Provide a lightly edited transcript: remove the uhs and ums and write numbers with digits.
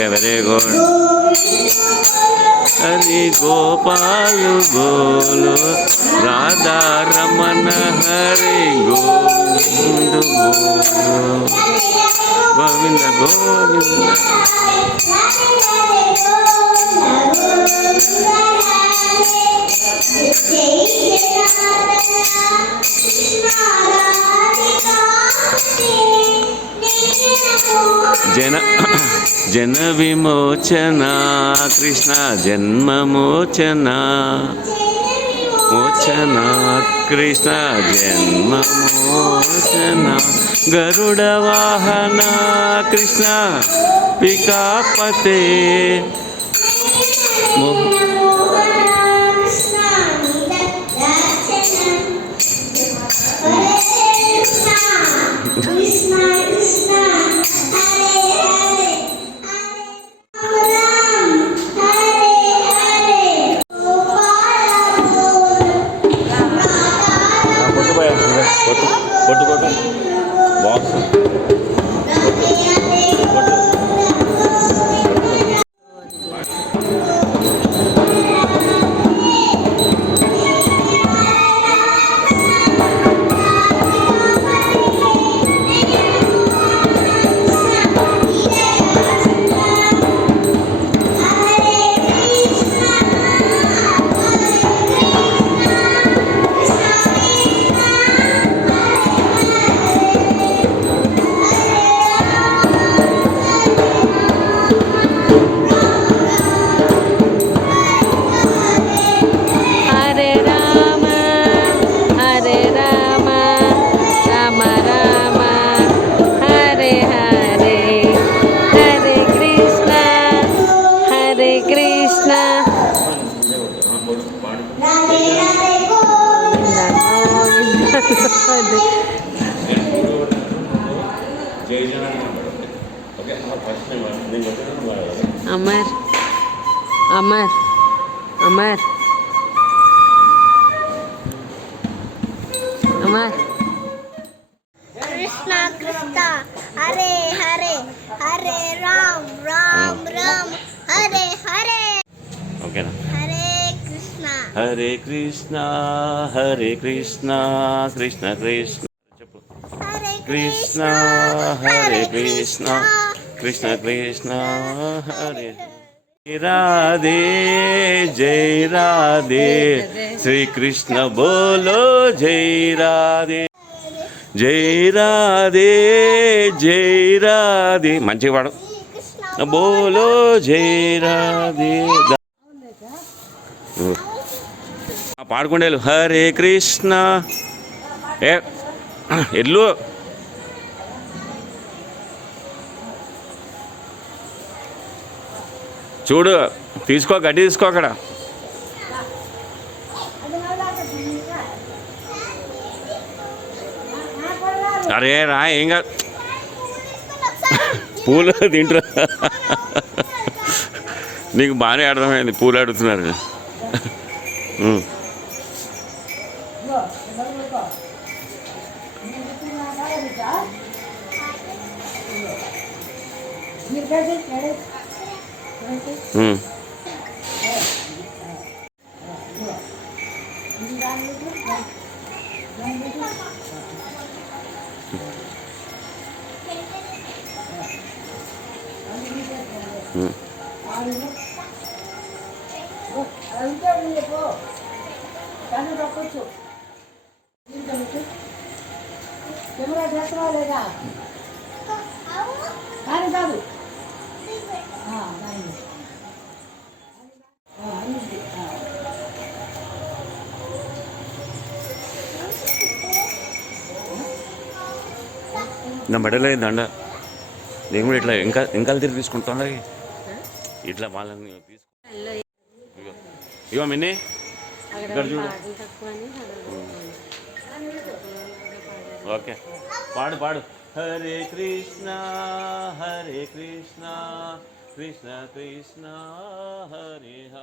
Okay very good. Hari గోపాలు గోలు రాధా రమణ హరి గోవింద గోవింద గోవింద. జన విమోచన కృష్ణ జన్మమోచన మోచన కృష్ణ జన్మమోచన గరుడ వాహన కృష్ణ పికాపతే కొట్టు బాక్స్ अमर अमर अमर अमर कृष्णा कृष्णा हरे हरे हरे राम राम राम हरे हरे ओके ना हरे कृष्णा कृष्ण कृष्ण हरे कृष्ण हरे कृष्ण कृष्ण कृष्ण हरे राधे जय राधे श्री कृष्ण बोलो जय राधे जय राधे मंचिगा पाడు बोलो जय राधे పాడుకుండేలు హరే కృష్ణ ఎల్లు చూడు తీసుకో గడ్డి తీసుకో అక్కడ అరే రా ఏం కాదు పూలు తింటారు నీకు బాగానే అర్థమైంది పూలు అడుగుతున్నారు నా మెడలో దండ నేను కూడా ఇట్లా ఇంకా తిరిగి తీసుకుంటాను ఇట్లా వాళ్ళని తీసుకో ఇగో మిన్ని ఇక్కడ చూడు ఓకే పాడు హరే కృష్ణ కృష్ణ కృష్ణ హరే హరే